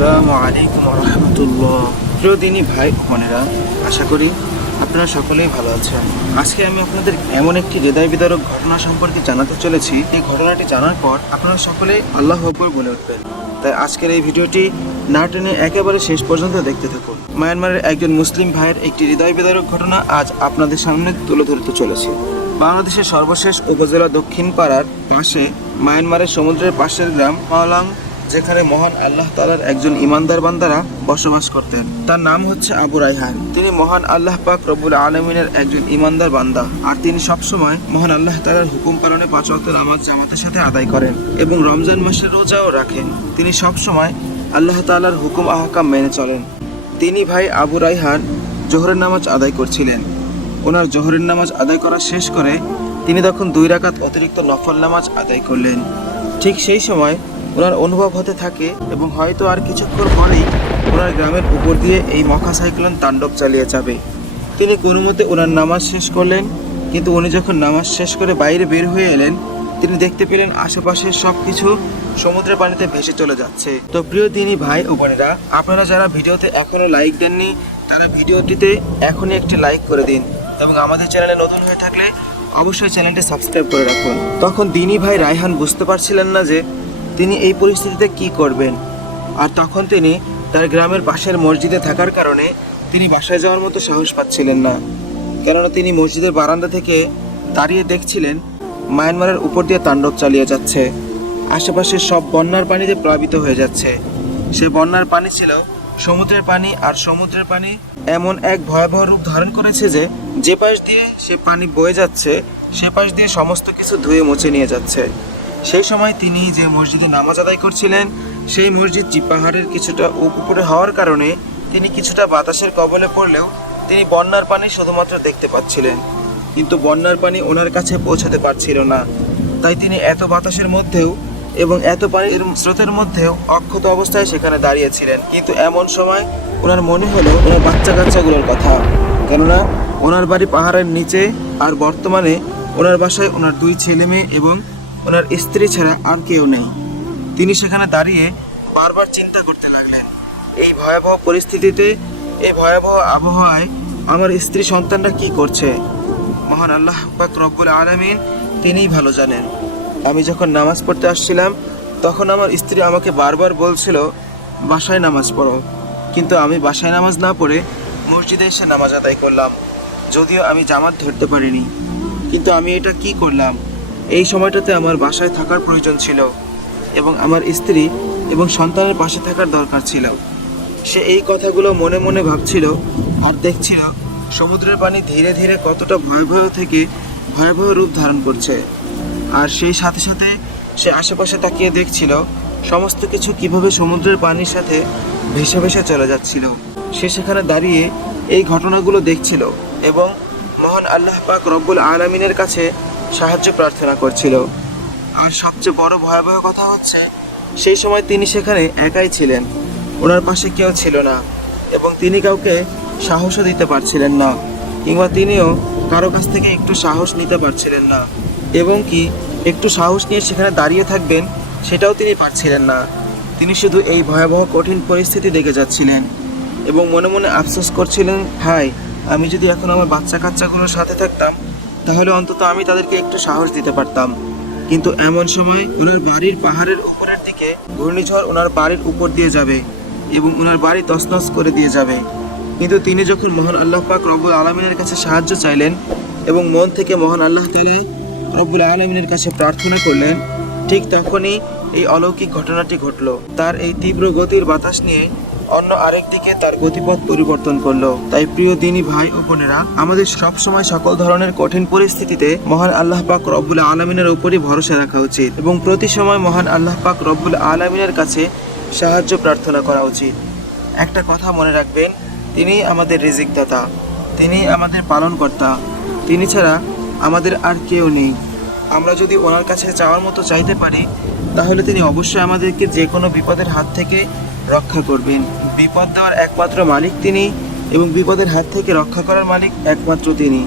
আসসালামু আলাইকুম ওয়া রাহমাতুল্লাহ। প্রিয় দিনী ভাই বোনেরা, আশা করি আপনারা সকলেই ভালো আছেন। আজকে আমি আপনাদের এমন একটি হৃদয় বিদারক ঘটনা সম্পর্কে জানাতে চলেছি। এই ঘটনাটি জানার পর আপনারা সকলেই আল্লাহু আকবার বলে উঠবেন। তাই আজকের এই ভিডিওটি না টেনে একেবারে শেষ পর্যন্ত দেখতে থাকুন। মায়ানমারের একজন মুসলিম ভাইয়ের একটি হৃদয় বিদারক ঘটনা আজ আপনাদের সামনে তুলে ধরতে চলেছি। বাংলাদেশের সর্বশেষ উপজেলা দক্ষিণ পাড়ার পাশে মায়ানমারের সমুদ্রের পাশের গ্রাম মাওলাং, যেখানে মহান আল্লাহ তাআলার একজন ইমানদার বান্দারা বসবাস করতেন। তার নাম হচ্ছে আবু রায়হান। তিনি মহান আল্লাহ পাক রব্বুল আলামিনের একজন ইমানদার বান্দা, আর তিনি সবসময় মহান আল্লাহ তাআলার হুকুম পালনে 5 ওয়াক্ত নামাজ জামাতের সাথে আদায় করেন এবং রমজান মাসের রোজাও রাখেন। তিনি সবসময় আল্লাহ তাআলার হুকুম আহকাম মেনে চলেন। তিনি ভাই আবু রায়হান জোহরের নামাজ আদায় করছিলেন। ওনার জোহরের নামাজ আদায় করা শেষ করে তিনি তখন 2 রাকাত অতিরিক্ত নফল নামাজ আদায় করলেন। ঠিক সেই সময় ওনার অনুভব হতে থাকে এবং হয়তো আর কিছুক্ষণ পরেই ওনার গ্রামের উপর দিয়ে এই মখা সাইক্লোন তাণ্ডব চালিয়ে যাবে। তিনি কোনো মতে ওনার নামাজ শেষ করলেন, কিন্তু উনি যখন নামাজ শেষ করে বাইরে বের হয়ে এলেন, তিনি দেখতে পেলেন আশেপাশের সব কিছু সমুদ্রের পানিতে ভেসে চলে যাচ্ছে। তো প্রিয় দিনী ভাই ও বোনেরা, আপনারা যারা ভিডিওতে এখনও লাইক দেননি তারা ভিডিওটিতে এখনই একটি লাইক করে দিন এবং আমাদের চ্যানেলে নতুন হয়ে থাকলে অবশ্যই চ্যানেলটি সাবস্ক্রাইব করে রাখুন। তখন দিনী ভাই রায়হান বুঝতে পারছিলেন না যে তিনি এই পরিস্থিতিতে কি করবেন। আর তখন তিনি তার গ্রামের পাশের মসজিদে থাকার কারণে তিনি বাসায় যাওয়ার মতো সাহস পাচ্ছিলেন না, কেননা তিনি মসজিদের বারান্দা থেকে দাঁড়িয়ে দেখছিলেন মায়ানমারের উপর দিয়ে তাণ্ডব চালিয়ে যাচ্ছে। আশেপাশের সব বন্যার পানিতে প্লাবিত হয়ে যাচ্ছে। সে বন্যার পানি ছিল সমুদ্রের পানি, আর সমুদ্রের পানি এমন এক ভয়াবহ রূপ ধারণ করেছে যে পাশ দিয়ে সে পানি বয়ে যাচ্ছে সে পাশ দিয়ে সমস্ত কিছু ধুয়ে মুছে নিয়ে যাচ্ছে। সেই সময় তিনি যে মসজিদে নামাজ আদায় করছিলেন, সেই মসজিদ পাহাড়ের কিছুটা উপরে হওয়ার কারণে তিনি কিছুটা বাতাসের কবলে পড়লেও তিনি বন্যার পানি শুধুমাত্র দেখতে পাচ্ছিলেন, কিন্তু বন্যার পানি ওনার কাছে পৌঁছাতে পারছিল না। তাই তিনি এত বাতাসের মধ্যেও এবং এত পানির স্রোতের মধ্যেও অক্ষত অবস্থায় সেখানে দাঁড়িয়েছিলেন। কিন্তু এমন সময় ওনার মনে হলো ওনার বাচ্চা কাচ্চাগুলোর কথা, কেননা ওনার বাড়ি পাহাড়ের নিচে, আর বর্তমানে ওনার বাসায় ওনার 2 ছেলে মেয়ে এবং ওনার স্ত্রী ছাড়া আর কেউ নেই। তিনি সেখানে দাঁড়িয়ে বারবার চিন্তা করতে লাগলেন, এই ভয়াবহ পরিস্থিতিতে, এই ভয়াবহ আবহাওয়ায় আমার স্ত্রী সন্তানরা কি করছে। মহান আল্লাহ পাক রব্বুল আলামিন তিনিই ভালো জানেন। আমি যখন নামাজ পড়তে আসছিলাম তখন আমার স্ত্রী আমাকে বারবার বলছিল বাসায় নামাজ পড়ো, কিন্তু আমি বাসায় নামাজ না পড়ে মসজিদে এসে নামাজ আদায় করলাম। যদিও আমি জামাত ধরতে পারিনি, কিন্তু আমি এটা কি করলাম। এই সময়টাতে আমার বাসায় থাকার প্রয়োজন ছিল এবং আমার স্ত্রী এবং সন্তানের পাশে থাকার দরকার ছিল। সে এই কথাগুলো মনে মনে ভাবছিল আর দেখছিল সমুদ্রের পানি ধীরে ধীরে কতটা ভয়াবহ থেকে ভয়াবহ রূপ ধারণ করছে। আর সেই সাথে সাথে সে আশেপাশে তাকিয়ে দেখছিল সমস্ত কিছু কিভাবে সমুদ্রের পানির সাথে ভেসে ভেসে চলে যাচ্ছিল। সে সেখানে দাঁড়িয়ে এই ঘটনাগুলো দেখছিল এবং মহান আল্লাহ পাক রব্বুল আলামিনের কাছে সাহায্য প্রার্থনা করছিল। আর সবচেয়ে বড় ভয়াবহ কথা হচ্ছে, সেই সময় তিনি সেখানে একাই ছিলেন, ওনার পাশে কেউ ছিল না এবং তিনি কাউকে সাহসও দিতে পারছিলেন না, কিংবা তিনিও কারো কাছ থেকে একটু সাহস নিতে পারছিলেন না, এবং কি একটু সাহস নিয়ে সেখানে দাঁড়িয়ে থাকবেন সেটাও তিনি পারছিলেন না। তিনি শুধু এই ভয়াবহ কঠিন পরিস্থিতি দেখে যাচ্ছিলেন এবং মনে মনে আফসোস করছিলেন, হায়, আমি যদি এখন আমার বাচ্চা কাচ্চাগুলোর সাথে থাকতাম তাহলে অন্তত আমি তাদেরকে একটু সাহস দিতে পারতাম। কিন্তু এমন সময় ওনার বাড়ির পাহাড়ের উপরের দিকে ঘূর্ণিঝড় ওনার বাড়ির উপর দিয়ে যাবে এবং ওনার বাড়ি তছনছ করে দিয়ে যাবে। কিন্তু তিনি যখন মহান আল্লাহ পাক রব্বুল আলামিনের কাছে সাহায্য চাইলেন এবং মন থেকে মহান আল্লাহ তাআলা রব্বুল আলামিনের কাছে প্রার্থনা করলেন, ঠিক তখনই এই অলৌকিক ঘটনাটি ঘটল। তার এই তীব্র গতির বাতাস নিয়ে অন্য আরেক দিকে তার গতিপথ পরিবর্তন করলো। তাই প্রিয় দিনী ভাই ও বোনেরা, আমাদের সব সময় সকল ধরনের কঠিন পরিস্থিতিতে মহান আল্লাহ পাক রব্বুল আলামিনের উপরই ভরসা রাখা উচিত এবং প্রতি সময় মহান আল্লাহ পাক রব্বুল আলামিনের কাছে সাহায্য প্রার্থনা করা উচিত। একটা কথা মনে রাখবেন, তিনি আমাদের রিজিক দাতা, তিনি আমাদের পালনকর্তা, তিনি ছাড়া আমাদের আর কেউ নেই। আমরা যদি ওনার কাছে চাওয়ার মতো চাইতে পারি তাহলে তিনি অবশ্যই আমাদেরকে যে কোনো বিপদের হাত থেকে রক্ষা করবেন। বিপদ দেওয়ার একমাত্র মালিক তিনি এবং বিপদের হাত থেকে রক্ষা করার মালিক একমাত্র তিনি।